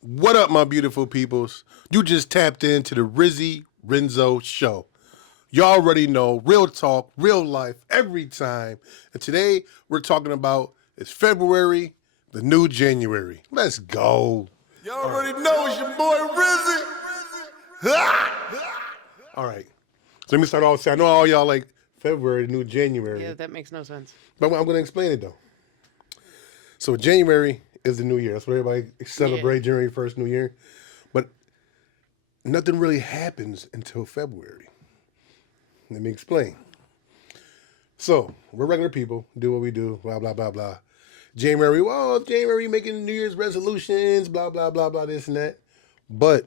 What up, my beautiful peoples? You just tapped into the Rizzy Renzo Show. You already know real talk, real life, every time. And today we're talking about it's February, the new January. Let's go. Y'all already know it's your boy Rizzy. All right. So let me start off saying, I know all y'all like February, the new January. Yeah, that makes no sense. But I'm going to explain it though. So January is the new year. That's what everybody celebrate January 1st, New Year. But nothing really happens until February. Let me explain. So we're regular people, do what we do, blah, blah, blah, blah. January, well, January making New Year's resolutions, blah, blah, blah, blah, this and that. But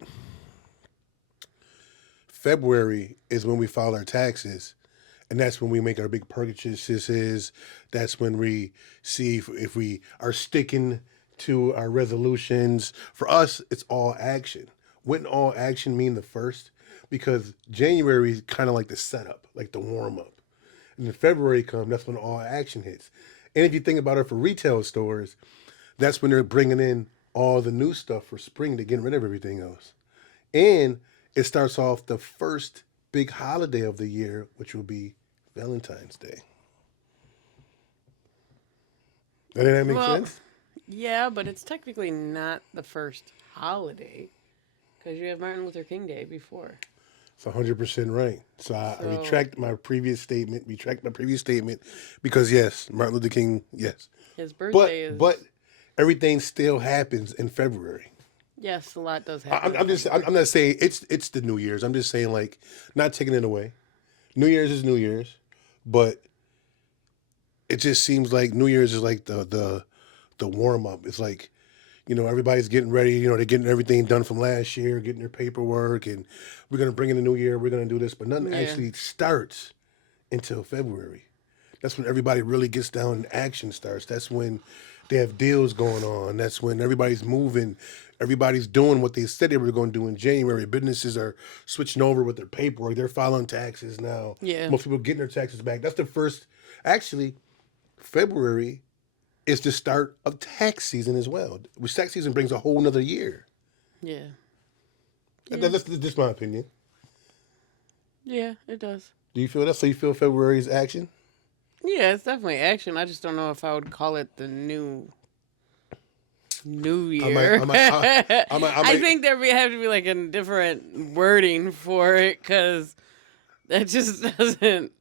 February is when we file our taxes. And that's when we make our big purchases. That's when we see if we are sticking to our resolutions. For us, it's all action. Wouldn't all action mean the first? Because January is kind of like the setup, like the warm up. And then February comes, that's when all action hits. And if you think about it for retail stores, that's when they're bringing in all the new stuff for spring to get rid of everything else. And it starts off the first big holiday of the year, which will be Valentine's Day. Doesn't that make sense? Yeah, but it's technically not the first holiday because you have Martin Luther King Day before. It's 100% right. So I retract my previous statement. Because yes, Martin Luther King, yes. His birthday is. But everything still happens in February. Yes, a lot does happen. I'm not saying it's the New Year's. I'm just saying like not taking it away. New Year's is New Year's, but it just seems like New Year's is like the warm up. It's like, everybody's getting ready. They're getting everything done from last year, getting their paperwork, and we're gonna bring in the new year. We're gonna do this, but nothing actually starts until February. That's when everybody really gets down and action starts. That's when they have deals going on. That's when everybody's moving. Everybody's doing what they said they were going to do in January. Businesses are switching over with their paperwork. They're filing taxes now. Yeah. Most people getting their taxes back. That's the first. Actually, February is the start of tax season as well. Which tax season brings a whole nother year. Yeah. That's just my opinion. Yeah, it does. Do you feel that? So you feel February is action? Yeah, it's definitely action. I just don't know if I would call it the New Year. I think there have to be like a different wording for it because that just doesn't.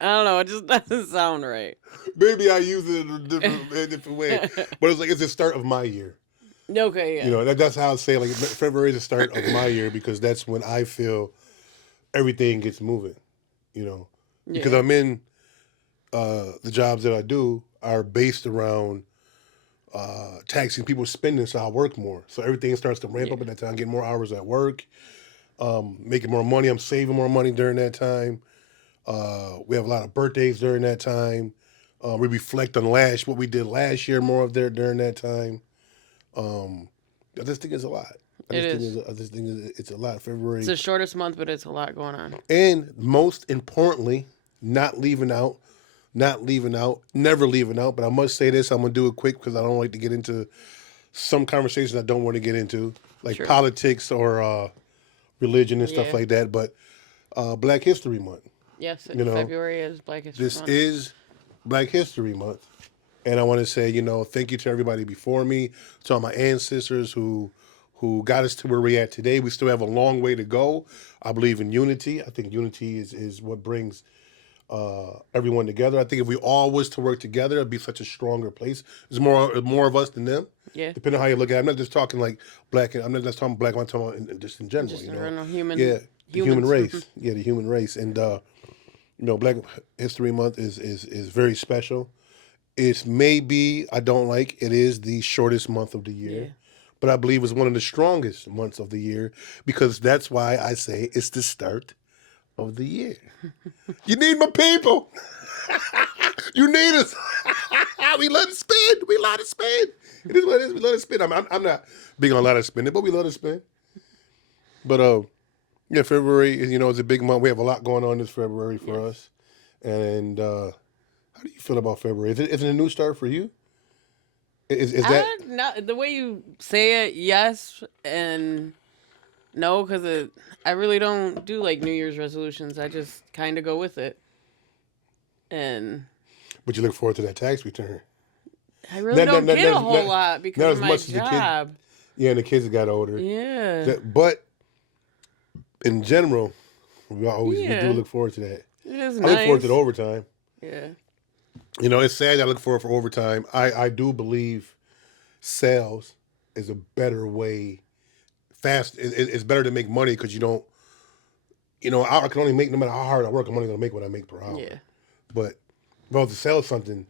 I don't know. It just doesn't sound right. Maybe I use it in a different way, but it's the start of my year. Okay, yeah. That's how I say like February is the start of my year because that's when I feel everything gets moving. Because I'm in the jobs that I do are based around taxing people spending, so I work more. So everything starts to ramp up at that time. Getting more hours at work, making more money. I'm saving more money during that time. We have a lot of birthdays during that time. We reflect on what we did last year more of there during that time. I just think it's a lot. I just think it's a lot. February. It's the shortest month, but it's a lot going on. And most importantly, never leaving out. But I must say this, I'm going to do it quick because I don't like to get into some conversations I don't want to get into, like politics or religion and stuff like that. But Black History Month. Yes, February is Black History Month. This is Black History Month. And I want to say, thank you to everybody before me, to all my ancestors who got us to where we're at today. We still have a long way to go. I believe in unity. I think unity is what brings everyone together. I think if we all was to work together, it'd be such a stronger place. There's more of us than them. Yeah. Depending on how you look at it. I'm not just talking like black. I'm not just talking black. I'm talking about just in general. Just human. Yeah, the human race. Yeah, the human race. And Black History Month is very special. It's maybe I don't like. It is the shortest month of the year. Yeah. But I believe it's one of the strongest months of the year because that's why I say it's the start of the year. You need my people. You need us. We let it spin. It is what it is. We let it spin. I'm not big on a lot of spending, but we let it spin. But February is a big month. We have a lot going on this February for us. And how do you feel about February? Is it a new start for you? Is that Not the way you say it, yes and no, because I really don't do like New Year's resolutions. I just kind of go with it, and but you look forward to that tax return? I really don't get a whole lot because Not of as my much as the kid. job. Yeah, and the kids got older. Yeah, But in general, we do look forward to that. it is I look forward to the overtime. Yeah. You know, it's sad I look forward for overtime. I do believe sales is a better way. It's better to make money because you don't. You know, I can only make, no matter how hard I work, I'm only going to make what I make per hour. Yeah. But if I was to sell something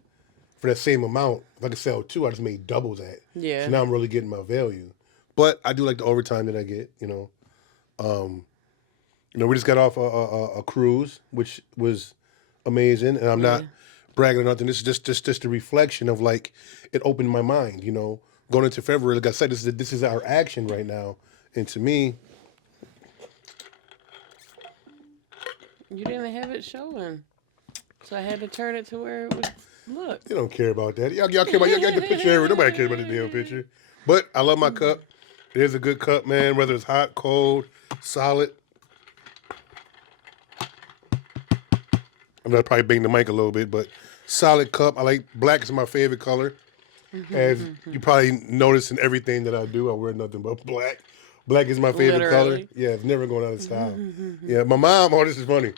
for that same amount, if I could sell two, I just made double that. Yeah. So now I'm really getting my value. But I do like the overtime that I get. We just got off a cruise, which was amazing, and I'm not bragging or nothing. This is just a reflection of, like, it opened my mind. Going into February, like I said, this is our action right now, and to me, you didn't have it showing, so I had to turn it to where it would look. They don't care about that. Y'all care about y'all got the picture. Nobody cares about the damn picture. But I love my cup. It is a good cup, man. Whether it's hot, cold, solid. I'm gonna probably bang the mic a little bit, but solid cup. I like black is my favorite color. As you probably notice in everything that I do, I wear nothing but black. Black is my favorite color. Yeah, it's never going out of style. Yeah, my mom, this is funny.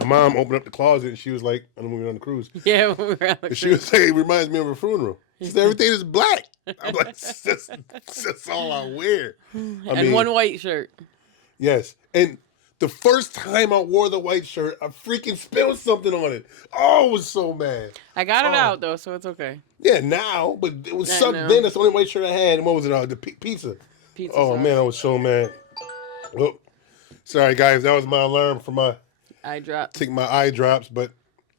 My mom opened up the closet and she was like, I don't know when we were on the cruise. Yeah, when we were on the cruise. She was saying, it reminds me of a funeral. She said, everything is black. I'm like, that's all I wear. And one white shirt. Yes. And the first time I wore the white shirt, I freaking spilled something on it. Oh, I was so mad. I got it out, though, so it's okay. Yeah, now, but it was something. Then that's the only white shirt I had. And what was it? The pizza. Oh, man, I was so mad. Oh, sorry, guys. That was my alarm for my eye drops. Take my eye drops, but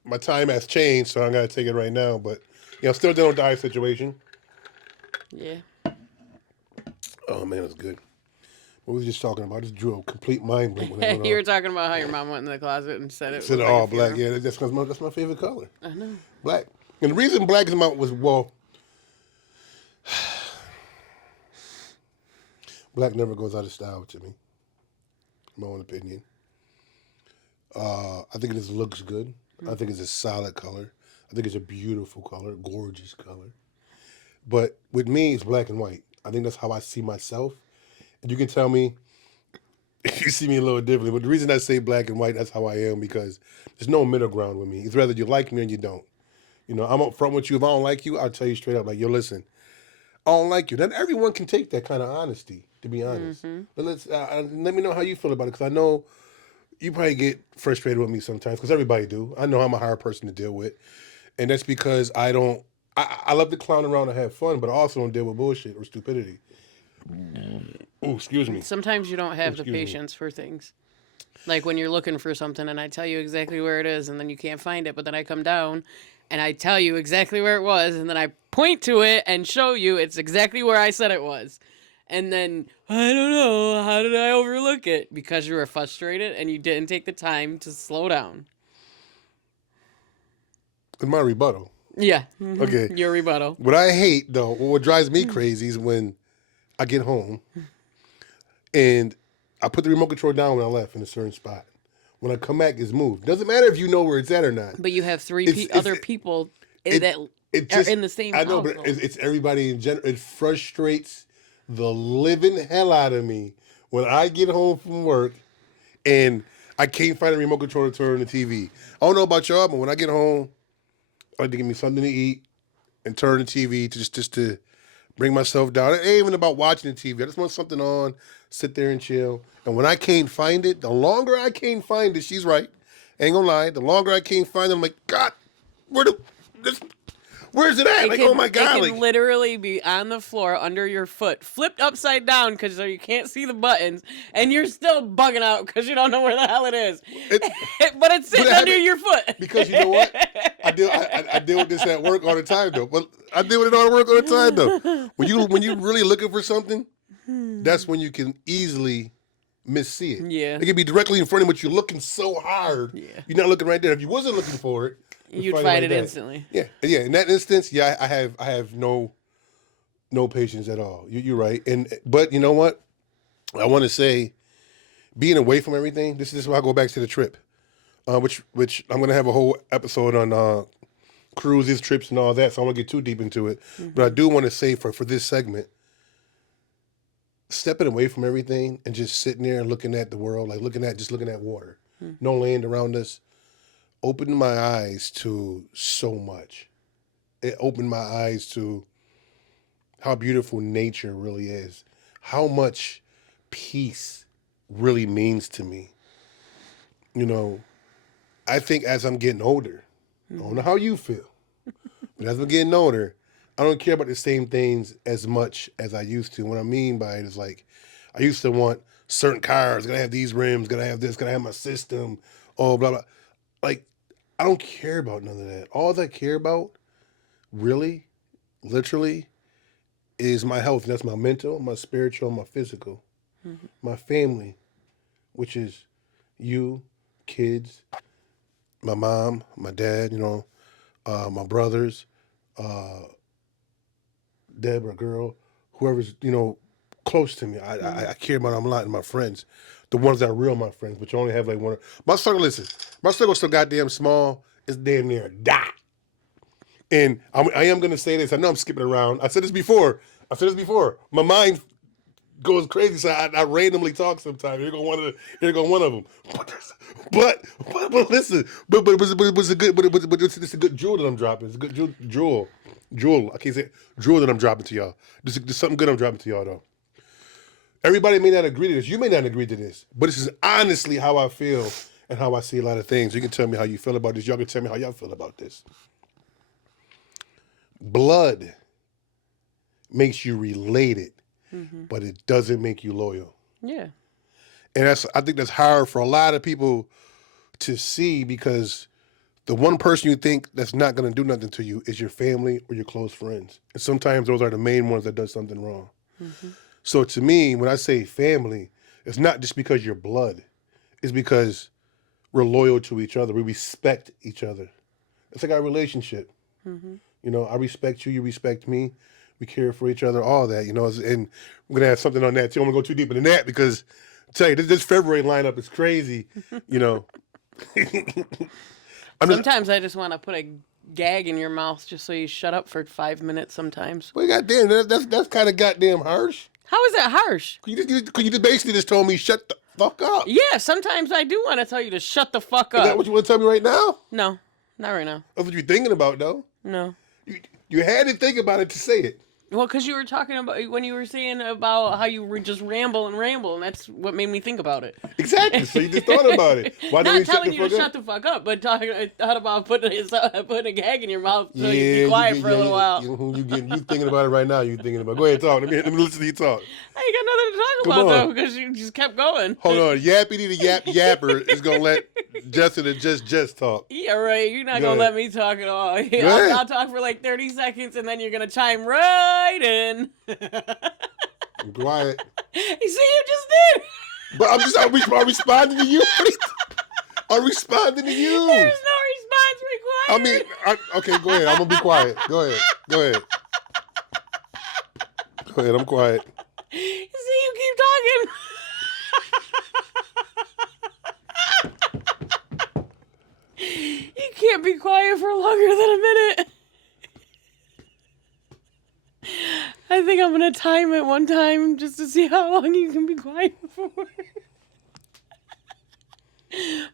my time has changed, so I'm going to take it right now. But, I'm still dealing with the eye situation. Yeah. Oh, man, that's good. What were we just talking about? I just drew a complete mind blank. You were talking about how your mom went in the closet and said it was all black. Yeah, that's my favorite color. I know. Black. And the reason black is black never goes out of style to me. In my own opinion. I think it just looks good. I think it's a solid color. I think it's a beautiful color, gorgeous color. But with me, it's black and white. I think that's how I see myself. And you can tell me if you see me a little differently. But the reason I say black and white, that's how I am, because there's no middle ground with me. It's rather you like me or you don't. I'm up front with you. If I don't like you, I'll tell you straight up, like, yo, listen, I don't like you. Not everyone can take that kind of honesty, to be honest. But let me know how you feel about it, because I know you probably get frustrated with me sometimes, because everybody do. I know I'm a hard person to deal with. And that's because I love to clown around and have fun, but I also don't deal with bullshit or stupidity. Oh, excuse me. Sometimes you don't have the patience for things. Like when you're looking for something and I tell you exactly where it is and then you can't find it, but then I come down and I tell you exactly where it was and then I point to it and show you it's exactly where I said it was. And then, I don't know, how did I overlook it? Because you were frustrated and you didn't take the time to slow down. In my rebuttal. Yeah. Okay. Your rebuttal. What I hate, though, what drives me crazy is when I get home and I put the remote control down when I left in a certain spot. When I come back, it's moved. Doesn't matter if you know where it's at or not. But you have three other people that are in the same house. I know, but it's everybody in general. It frustrates the living hell out of me when I get home from work and I can't find a remote control to turn the TV. I don't know about y'all, but when I get home, I like to give me something to eat and turn the TV to just to bring myself down. It ain't even about watching the TV. I just want something on, sit there and chill. And when I can't find it, the longer I can't find it, she's right. Ain't gonna lie. The longer I can't find it, I'm like, God, where's it at? Oh my God. It can literally be on the floor under your foot, flipped upside down because you can't see the buttons, and you're still bugging out because you don't know where the hell it is. But it's sitting under your foot. Because you know what? I deal with this at work all the time, though. But I deal with it all at work all the time, though. When you really looking for something, that's when you can easily missee it. Yeah. It can be directly in front of you, but you're looking so hard. Yeah. You're not looking right there. If you wasn't looking for it, You'd fight fight like it that. instantly. Yeah. In that instance, yeah, I have no patience at all. You're right. But you know what? I want to say, being away from everything. This is why I go back to the trip, which I'm gonna have a whole episode on cruises, trips, and all that. So I won't get too deep into it. But I do want to say for this segment, stepping away from everything and just sitting there and looking at the world, like looking at water, no land around us, opened my eyes to so much. It opened my eyes to how beautiful nature really is, how much peace really means to me. You know, I think as I'm getting older, I don't know how you feel, but as I'm getting older, I don't care about the same things as much as I used to. What I mean by it is like, I used to want certain cars, gotta have these rims, gotta have this, gotta have my system, oh, blah, blah. Like, I don't care about none of that. All I care about, really, literally, is my health. And that's my mental, my spiritual, my physical, my family, which is you, kids, my mom, my dad, my brothers, Deborah, girl, whoever's, close to me. I care about them a lot, and my friends, the ones that are real my friends, but you only have like one. My circle, listen, my circle's so goddamn small, it's damn near a dot. And I am going to say this. I know I'm skipping around. I said this before. My mind goes crazy, so I randomly talk sometimes. Here go one of them. But listen. But it was a good. But it's a good jewel that I'm dropping. It's a good jewel. I can't say jewel that I'm dropping to y'all. This is something good I'm dropping to y'all though. Everybody may not agree to this. You may not agree to this. But this is honestly how I feel and how I see a lot of things. You can tell me how you feel about this. Y'all can tell me how y'all feel about this. Blood makes you related, but it doesn't make you loyal. Yeah. And I think that's hard for a lot of people to see, because the one person you think that's not going to do nothing to you is your family or your close friends. And sometimes those are the main ones that does something wrong. So to me, when I say family, it's not just because you're blood. It's because we're loyal to each other. We respect each other. It's like our relationship. I respect you, you respect me. We care for each other, all that, and we're going to have something on that too. I'm going to go too deep into that because, I tell you, this February lineup is crazy, Sometimes I just want to put a gag in your mouth just so you shut up for 5 minutes sometimes. Well, goddamn, that's kind of goddamn harsh. How is that harsh? You just basically just told me shut the fuck up. Yeah, sometimes I do want to tell you to shut the fuck up. Is that what you want to tell me right now? No, not right now. That's what you're thinking about, though. No. You had to think about it to say it. Well, because you were talking about, when you were saying about how you were just ramble, and that's what made me think about it. Exactly. So you just thought about it. Why Not don't telling you to shut the fuck up, but thought about putting a gag in your mouth so you be quiet for a little while. You thinking about it right now. You thinking about it. Go ahead, talk. Let me listen to you talk. I ain't got nothing to talk about, though, because you just kept going. Hold on. Yappity the yapper is going to let Justin and just talk. Yeah, right. You're not going to let me talk at all. I'll talk for like 30 seconds, and then you're going to chime right in. I'm quiet. You see, you just did. But I'm responding to you. I'm responding to you. There's no response required. Okay, go ahead. I'm going to be quiet. Go ahead. Go ahead, I'm quiet. See, you keep talking. You can't be quiet for longer than a minute. I think I'm going to time it one time just to see how long you can be quiet for.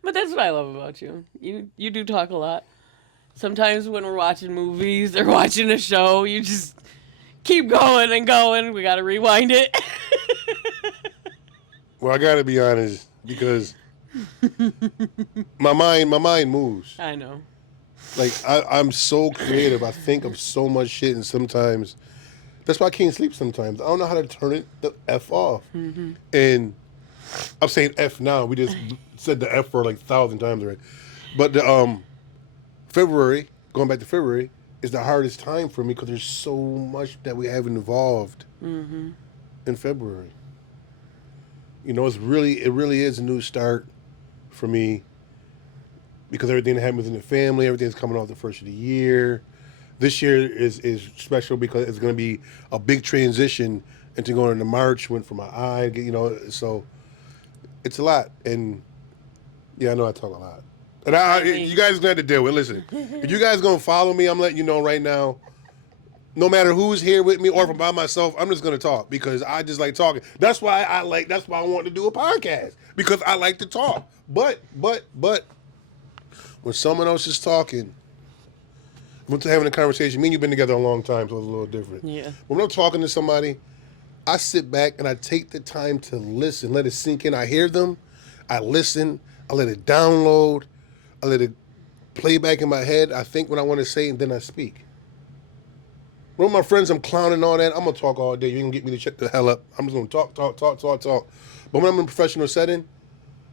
But that's what I love about you. You do talk a lot. Sometimes when we're watching movies or watching a show, you just keep going and going. We got to rewind it. Well, I got to be honest, because my mind moves. I know. Like, I'm so creative. I think of so much shit, and sometimes that's why I can't sleep sometimes. I don't know how to turn it the F off. And I'm saying F now. We just said the F for like 1,000 times already. But the February, going back to February, is the hardest time for me because there's so much that we haven't involved in February. It really is a new start for me because everything that happens in the family, everything's coming off the first of the year. This year is special because it's going to be a big transition into going into March. Went for my eye, so it's a lot. And yeah, I know I talk a lot. And you guys gonna have to deal with it. Listen, if you guys gonna follow me, I'm letting you know right now. No matter who's here with me or if I'm by myself, I'm just gonna talk because I just like talking. That's why I want to do a podcast because I like to talk. But when someone else is talking, when we're having a conversation, me and you've been together a long time, so it's a little different. Yeah. When I'm talking to somebody, I sit back and I take the time to listen, let it sink in. I hear them, I listen, I let it download, I let it play back in my head. I think what I want to say, and then I speak. When my friends, I'm clowning all that. I'm going to talk all day. You ain't going to get me to shut the hell up. I'm just going to talk. But when I'm in a professional setting,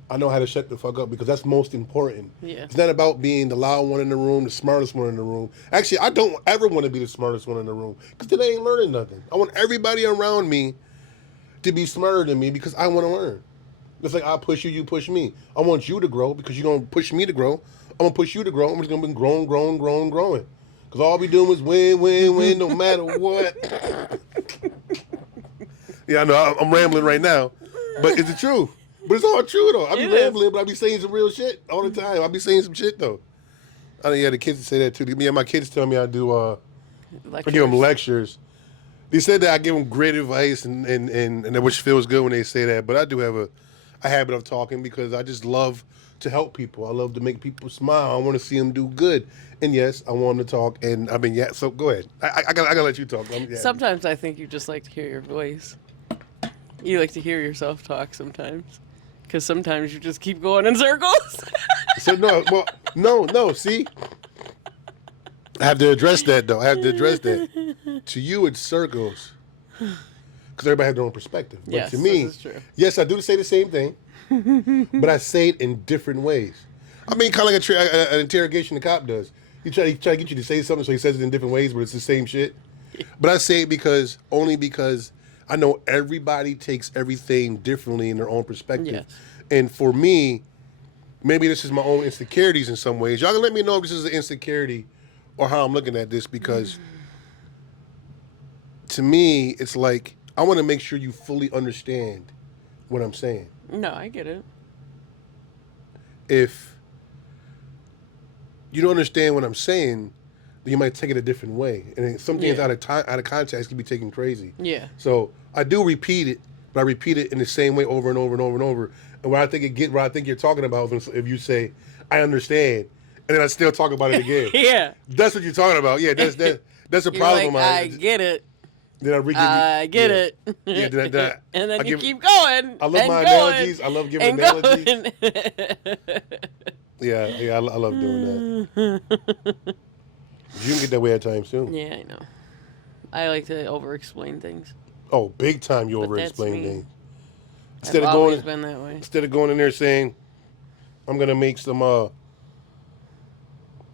I know how to shut the fuck up because that's most important. Yeah. It's not about being the loud one in the room, the smartest one in the room. Actually, I don't ever want to be the smartest one in the room because then I ain't learning nothing. I want everybody around me to be smarter than me because I want to learn. It's like I push you, you push me. I want you to grow because you're going to push me to grow. I'm going to push you to grow. I'm just going to be growing. Because all we doing is win, no matter what. Yeah, I know, I'm rambling right now. But it's the truth. But it's all true, though. I be rambling, but I be saying some real shit all the time. I be saying some shit, though. I know, yeah, the kids say that, too. Yeah, my kids tell me I do, I give them lectures. They said that I give them great advice, and which feels good when they say that. But I do have a habit of talking because I just love to help people. I love to make people smile. I want to see them do good. And yes, I want them to talk. And I've been, so go ahead. I gotta let you talk. Sometimes I think you just like to hear your voice. You like to hear yourself talk sometimes. Because sometimes you just keep going in circles. So no, see? I have to address that, though. To you, it's circles. Because everybody has their own perspective. But yes, to me, this is true. Yes, I do say the same thing. But I say it in different ways. I mean, kind of like an interrogation the cop does. He try to get you to say something, so he says it in different ways, but it's the same shit. But I say it only because I know everybody takes everything differently in their own perspective. Yes. And for me, maybe this is my own insecurities in some ways. Y'all can let me know if this is an insecurity or how I'm looking at this because to me, it's like I want to make sure you fully understand what I'm saying. No, I get it. If you don't understand what I'm saying, then you might take it a different way. And some things out of context can be taken crazy. Yeah. So I do repeat it, but I repeat it in the same way over and over and over and over. And what I think you're talking about is if you say, I understand, and then I still talk about it again. Yeah. That's what you're talking about. Yeah, that's a problem. Like, I get it. Then I get it. Yeah, and then you keep going. I love my analogies. I love giving analogies. Yeah, I love doing that. You can get that way at times too. Yeah, I know. I like to over-explain things. Oh, big time you But over-explain that's me. things. I've always been that way. Instead of going in there saying, I'm going to make some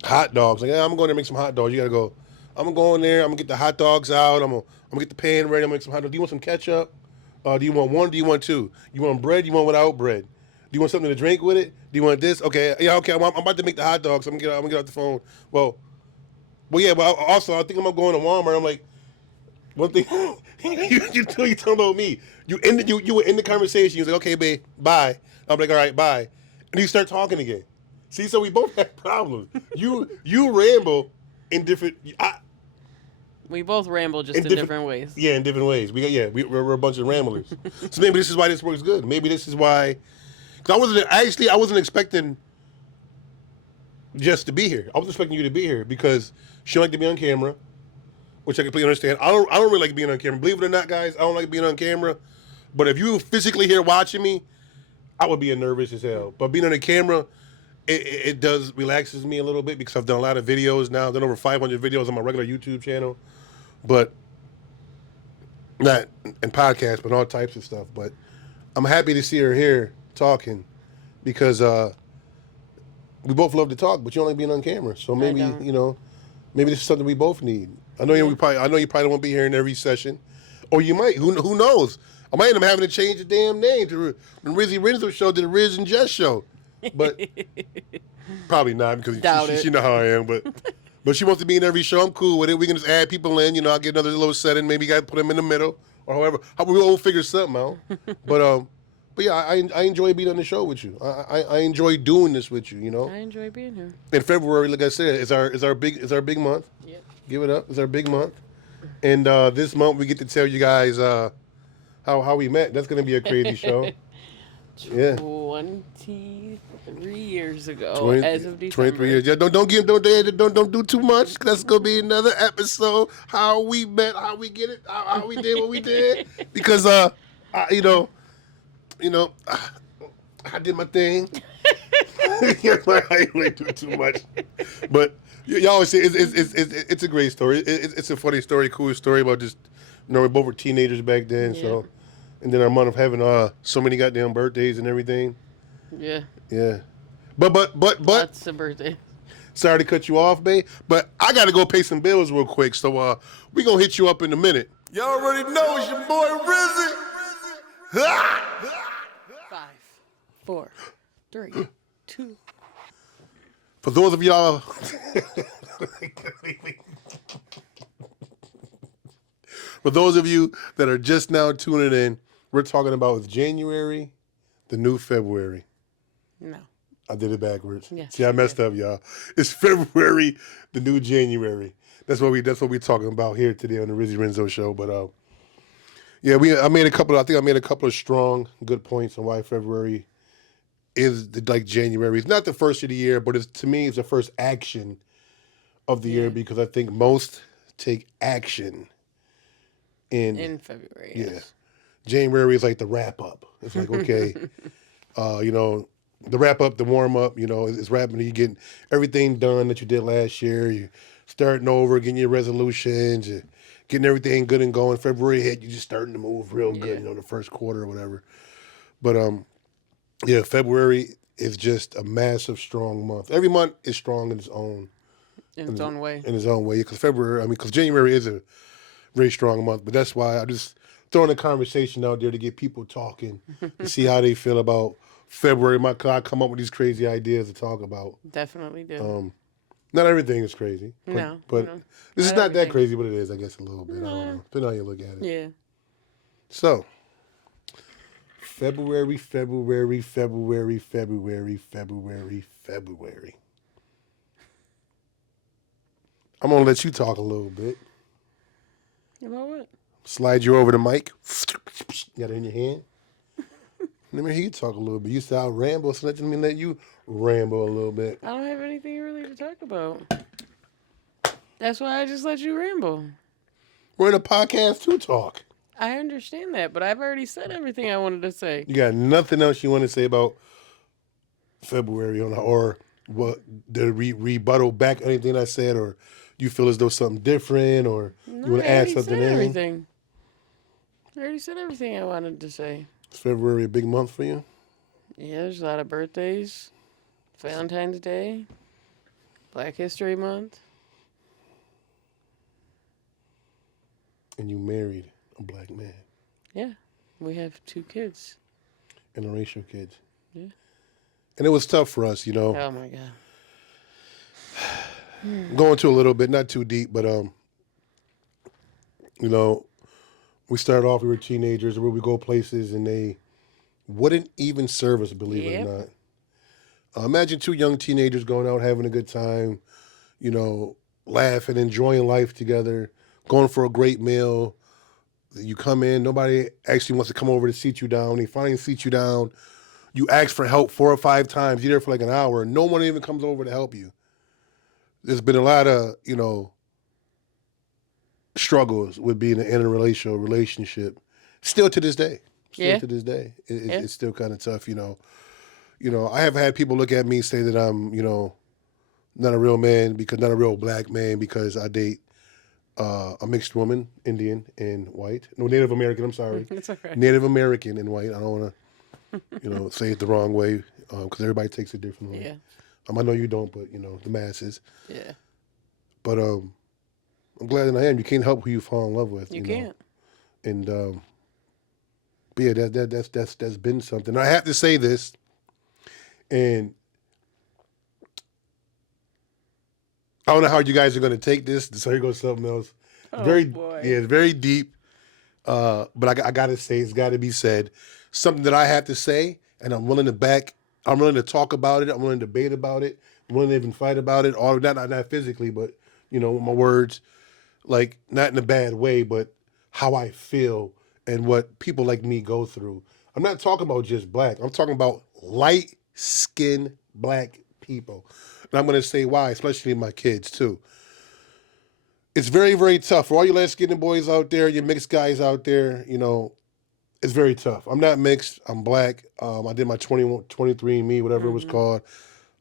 hot dogs. Like, I'm going to make some hot dogs. You got to go, I'm going to go in there. I'm going to get the hot dogs out. I'm going to get the pan ready. I'm going to make some hot dogs. Do you want some ketchup? Do you want one? Do you want two? You want bread? You want without bread? Do you want something to drink with it? Do you want this? Okay. Yeah, okay. I'm about to make the hot dogs. I'm going to get off the phone. Well, yeah, but also I think I'm going to Walmart. I'm like, one thing, you talking about me. You were in the conversation. You was like, okay, babe, bye. I'm like, all right, bye. And you start talking again. See, so we both have problems. You ramble in different. We both ramble just in different ways. Yeah, in different ways. We're a bunch of ramblers. So maybe this is why this works good. Maybe this is why. Because I wasn't expecting just to be here. I was expecting you to be here because she liked to be on camera, which I completely understand. I don't really like being on camera. Believe it or not, guys, I don't like being on camera. But if you were physically here watching me, I would be nervous as hell. But being on the camera, it does relaxes me a little bit because I've done a lot of videos now. I've done over 500 videos on my regular YouTube channel. But not in podcasts, but all types of stuff. But I'm happy to see her here talking because we both love to talk, but you don't like being on camera. So maybe, maybe this is something we both need. I know you probably won't be here in every session. Or you might. Who knows? I might end up having to change the damn name to the Rizzy Renzo Show to the Riz and Jess Show. But Probably not because Doubt she it. know how I am, but she wants to be in every show. I'm cool with it. We can just add people in. I'll get another little setting. Maybe you got to put them in the middle or however. We'll figure something out. But yeah, I enjoy being on the show with you. I enjoy doing this with you. I enjoy being here. In February, like I said, is our big month. Yep. Give it up. It's our big month, and this month we get to tell you guys how we met. That's gonna be a crazy show. Yeah. 23 years ago, 20, as of December. 23 years. Yeah, don't do too much. That's gonna be another episode. How we met, how we get it, how we did what we did. Because you know, I did my thing. I ain't do too much, but y'all always say it's a great story. It's a funny story, cool story about just we both were teenagers back then. Yeah. So, and then our month of having so many goddamn birthdays and everything. Yeah. Yeah, but Lots of birthdays. sorry to cut you off, babe, but I got to go pay some bills real quick. So we gonna hit you up in a minute. Y'all already know it's your boy Rizzy. 5, 4, 3, 2. For those of y'all, for those of you that are just now tuning in, we're talking about January, the new February. No. I did it backwards. Yes, See, I you messed up, y'all. It's February, the new January. That's what we're talking about here today on the Rizzy Renzo Show. But yeah, I made a couple of strong, good points on why February is like January. It's not the first of the year, but to me, it's the first action of the year because I think most take action in February. yeah. Yes. January is like the wrap up. It's like, okay, the wrap up, the warm up, it's wrapping. You getting everything done that you did last year. You starting over, getting your resolutions, getting everything good and going. February hit, you just starting to move real good, the first quarter or whatever. But yeah, February is just a massive, strong month. Every month is strong in its own way. In its own way. Because January is a very strong month. But that's why I just throwing a conversation out there to get people talking to see how they feel about February. I come up with these crazy ideas to talk about. Definitely do. Not everything is crazy. But this is not that crazy, but it is, I guess, a little bit. I don't know. Depending on how you look at it. Yeah. So, February. I'm going to let you talk a little bit. About what? Slide you over the mic. Got it in your hand. Let me hear you talk a little bit. You said I'll ramble, so let me let you ramble a little bit. I don't have anything really to talk about. That's why I just let you ramble. We're in a podcast to talk. I understand that, but I've already said everything I wanted to say. You got nothing else you want to say about February or what the rebuttal back anything I said, or you feel as though something different, or you want to add something in? Everything. I already said everything I wanted to say. Is February a big month for you? Yeah, there's a lot of birthdays. Valentine's Day. Black History Month. And you married a black man. Yeah. We have 2 kids. Interracial kids. Yeah. And it was tough for us, Oh my God. Going to a little bit, not too deep, but we started off, we were teenagers, where we go places and they wouldn't even serve us, believe it or not. Imagine 2 young teenagers going out, having a good time, laughing, enjoying life together, going for a great meal. You come in, nobody actually wants to come over to sit you down. They finally sit you down. You ask for help 4 or 5 times. You're there for like an hour. No one even comes over to help you. There's been a lot of, struggles with being in a interracial relationship. Still to this day. To this day. It's still kind of tough, I have had people look at me, say that I'm, not a real man, not a real black man, because I date a mixed woman, Indian and white. No, Native American, I'm sorry. It's okay. Native American and white. I don't want to, say it the wrong way, because everybody takes it differently. Yeah. I know you don't, but, the masses. Yeah. But I'm glad that I am. You can't help who you fall in love with. You can't. And, but yeah, that's been something. I have to say this, and I don't know how you guys are going to take this. So here goes something else. Oh boy. It's very deep. But I got to say, it's got to be said. Something that I have to say, and I'm willing to back. I'm willing to talk about it. I'm willing to debate about it. I'm willing to even fight about it. Or not physically, but with my words, like not in a bad way, but how I feel and what people like me go through. I'm not talking about just black. I'm talking about light skinned black people. And I'm going to say why, especially my kids too. It's very, very tough for all you light skinned boys out there, you mixed guys out there, it's very tough. I'm not mixed. I'm black. I did my 23andMe, whatever it was called,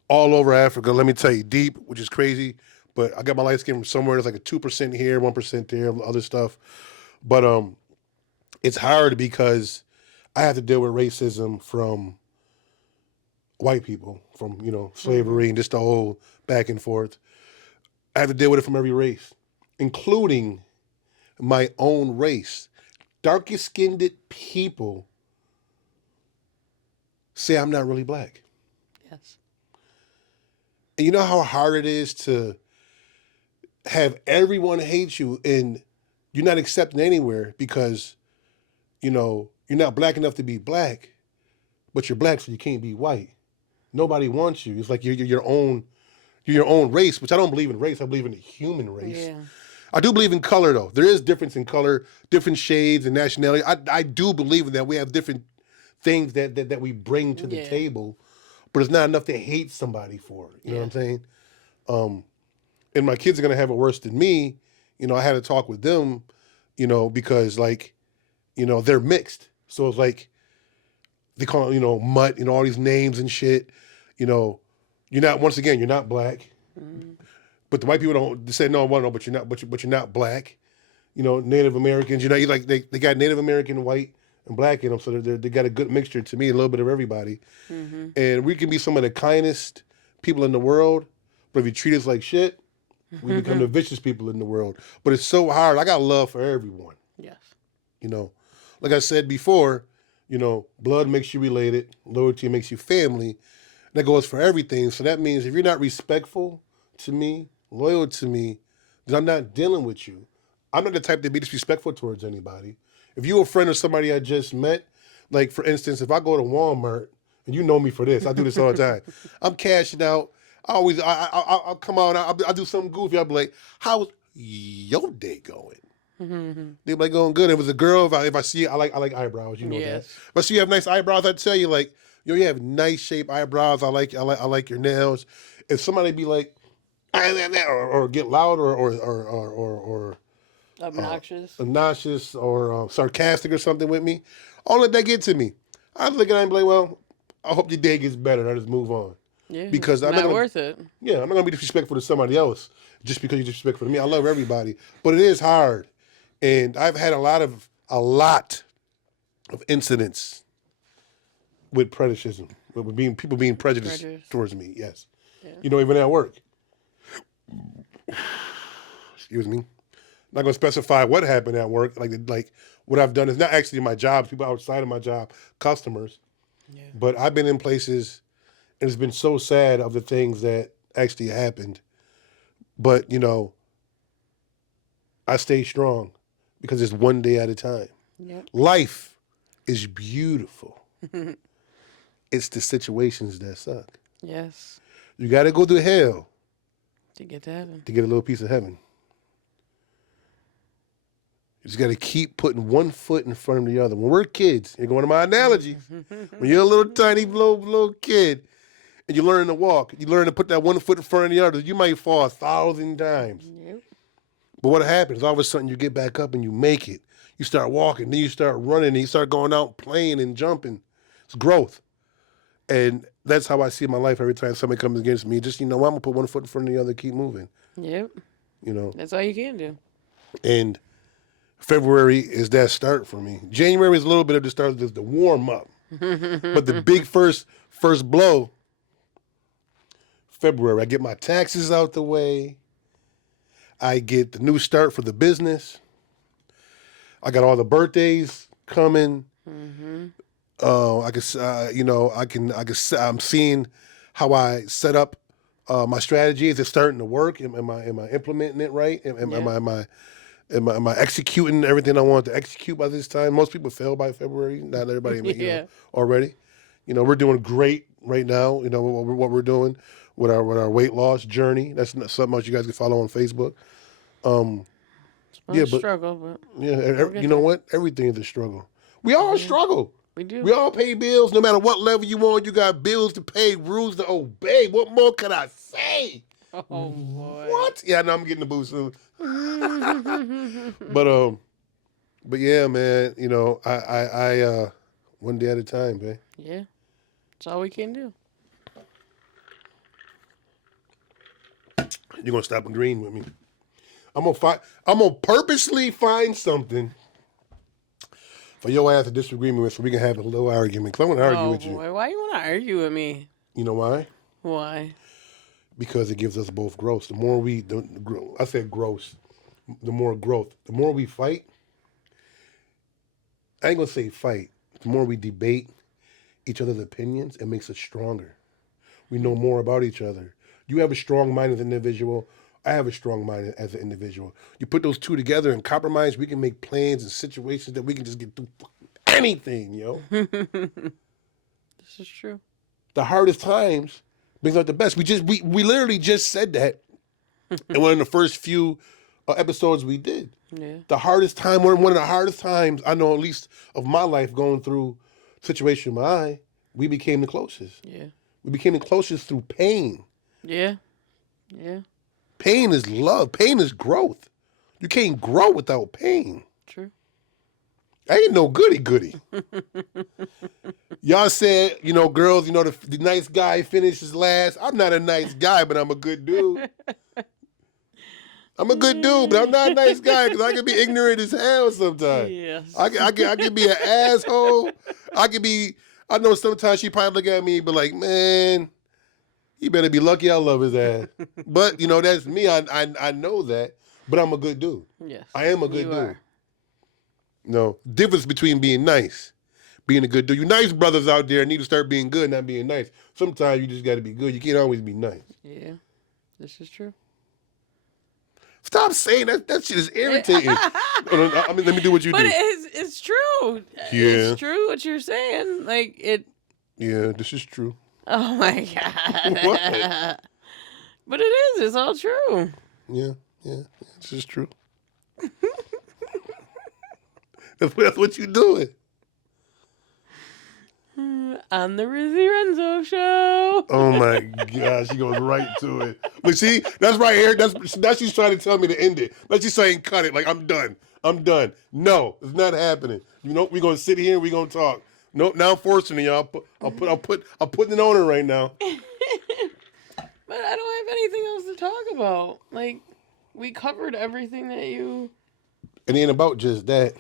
all over Africa. Let me tell you, deep, which is crazy. But I got my light skin from somewhere. There's like a 2% here, 1% there, other stuff. But it's hard because I have to deal with racism from white people, from slavery and just the whole back and forth. I have to deal with it from every race, including my own race. Darkest skinned people say I'm not really black. Yes. And you know how hard it is to have everyone hate you and you're not accepted anywhere because, you're not black enough to be black, but you're black so you can't be white. Nobody wants you. It's like you're your own race, which I don't believe in race. I believe in the human race. Yeah. I do believe in color, though. There is difference in color, different shades and nationality. I do believe in that. We have different things that we bring to the table, but it's not enough to hate somebody for. You know what I'm saying? And my kids are going to have it worse than me. I had to talk with them, because, they're mixed. So it's like they call it, mutt, all these names and shit. You're not, once again, you're not black. Mm-hmm. But the white people don't say no, but you're not black. Native Americans. You like they got Native American, white, and black in them, so they got a good mixture to me, a little bit of everybody. Mm-hmm. And we can be some of the kindest people in the world, but if you treat us like shit, we become the vicious people in the world. But it's so hard. I got love for everyone. Yes. Like I said before, blood makes you related, loyalty makes you family. That goes for everything. So that means if you're not respectful to me, loyal to me, then I'm not dealing with you. I'm not the type to be disrespectful towards anybody. If you're a friend of somebody I just met, like for instance, if I go to Walmart, and you know me for this, I do this all the time. I'm cashing out. I'll come out, I'll do something goofy. I'll be like, how's your day going? Mm-hmm. They're like, going good. If it was a girl, if I see, I like eyebrows, that. If I see you have nice eyebrows, I tell you, like, you have nice shaped eyebrows. I like your nails. If somebody be like, or get loud or obnoxious or sarcastic or something with me, I'll let that get to me. I look at it and be like, well, I hope your day gets better. I just move on. Yeah, because I'm not worth it. Yeah, I'm not gonna be disrespectful to somebody else just because you're disrespectful to me. I love everybody, but it is hard, and I've had a lot of incidents with prejudice, with people being prejudiced towards me. Yes, yeah. Even at work. Excuse me. Not gonna specify what happened at work. Like what I've done is not actually my job. People outside of my job, customers. Yeah. But I've been in places. And it's been so sad of the things that actually happened. But, I stay strong because it's one day at a time. Yep. Life is beautiful. It's the situations that suck. Yes. You got to go through hell to get to heaven. To get a little piece of heaven. You just got to keep putting one foot in front of the other. When we're kids, you're going to my analogy. When you're a little tiny little kid, and you learn to walk, you learn to put that one foot in front of the other, you might fall 1,000 times. Yep. But what happens, all of a sudden you get back up and you make it. You start walking, then you start running, and you start going out playing and jumping. It's growth. And that's how I see my life every time somebody comes against me. Just, I'm going to put one foot in front of the other, keep moving. Yep. That's all you can do. And February is that start for me. January is a little bit of the start, the warm up. But the big first blow, February. I get my taxes out the way. I get the new start for the business. I got all the birthdays coming. Mm-hmm. I'm seeing how I set up My strategy is it starting to work? Am I implementing it right? Am I executing everything I want to execute by this time? Most people fail by February. Not everybody, already. We're doing great right now. What we're doing with our weight loss journey. That's not something else you guys can follow on Facebook. It's a struggle, but you know what? Everything is a struggle. We all struggle. we do. We all pay bills. No matter what level you on, you got bills to pay, rules to obey. What more can I say? Oh boy. What? Yeah, I know I'm getting the boost soon. But yeah, man. I one day at a time, man. Yeah, that's all we can do. You're gonna stop agreeing with me. I'm gonna purposely find something for your ass to disagree with, so we can have a little argument. Cause I want to argue with you. Boy, why you want to argue with me? You know why? Why? Because it gives us both growth. The more I said gross. The more growth. The more we fight. I ain't gonna say fight. The more we debate each other's opinions, it makes us stronger. We know more about each other. You have a strong mind as an individual. I have a strong mind as an individual. You put those two together and compromise, we can make plans and situations that we can just get through anything, yo. This is true. The hardest times brings out the best. We literally just said that in one of the first few episodes we did. Yeah. The hardest time, one of the hardest times I know, at least of my life, going through a situation with my eye, we became the closest. Yeah. We became the closest through pain. Yeah. Yeah. Pain is love. Pain is growth. You can't grow without pain. True. I ain't no goody. Y'all said, girls, the nice guy finishes last. I'm not a nice guy, but I'm a good dude. I'm a good dude, but I'm not a nice guy because I can be ignorant as hell sometimes. Yes. I can be an asshole. I know sometimes she probably look at me and be like, man, he better be lucky I love his ass. But, that's me. I know that, but I'm a good dude. Yes. I am a good dude. Are. Difference between being nice, being a good dude. You nice brothers out there need to start being good, not being nice. Sometimes you just got to be good. You can't always be nice. Yeah, this is true. Stop saying that. That shit is irritating. Let me do what you do. But it's true. Yeah. It's true what you're saying. Like it. Yeah, this is true. Oh my God. What? But it is. It's all true. Yeah, this is true. That's what you doing. On the Rizzy Renzo Show. Oh my gosh, she goes right to it. But see, that's right here. That's she's trying to tell me to end it. Like she's saying, cut it. Like I'm done. No, it's not happening. We're gonna sit here and we're gonna talk. No, now I'm forcing it, y'all. I'm putting it on her right now. But I don't have anything else to talk about. Like, we covered everything that you. It ain't about just that.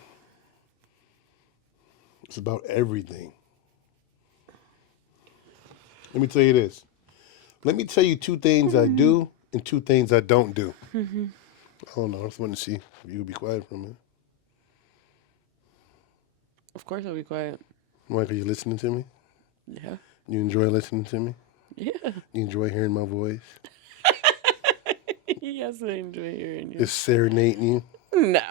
It's about everything. Let me tell you this. Let me tell you 2 things I do and 2 things I don't do. I don't know. I just want to see if you would be quiet for a minute. Of course I'll be quiet. Why? Are you listening to me? Yeah. You enjoy listening to me? Yeah. You enjoy hearing my voice? Yes, I enjoy hearing you. It's serenading you? No.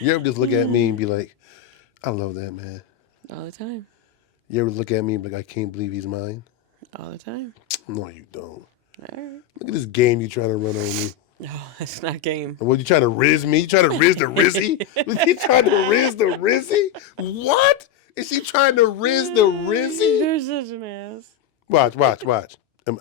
You ever just look at me and be like, I love that man? All the time. You ever look at me and be like, I can't believe he's mine? All the time. No, you don't. All right. Look at this game you trying to run on me. No, that's not game. What, you trying to riz me? You trying to riz the Rizzy? Was he trying to riz the Rizzy? What? Is she trying to riz the Rizzy? You're such an ass. Watch. Am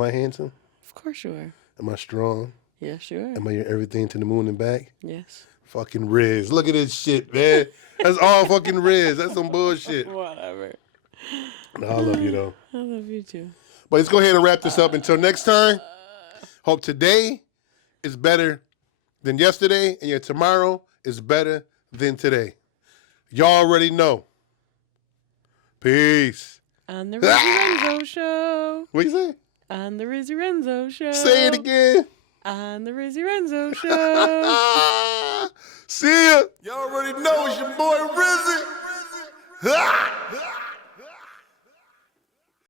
I handsome? Of course you are. Am I strong? Yes, you are. Am I your everything to the moon and back? Yes. Fucking Riz. Look at this shit, man. That's all fucking Riz. That's some bullshit. Whatever. No, I love you, though. I love you, too. But let's go ahead and wrap this up. Until next time, hope today is better than yesterday, and your tomorrow is better than today. Y'all already know. Peace. On the Rizzy Renzo Show. What you say? On the Rizzy Renzo Show. Say it again. On the Rizzy Renzo Show. See ya. Y'all already know it's your boy Rizzy.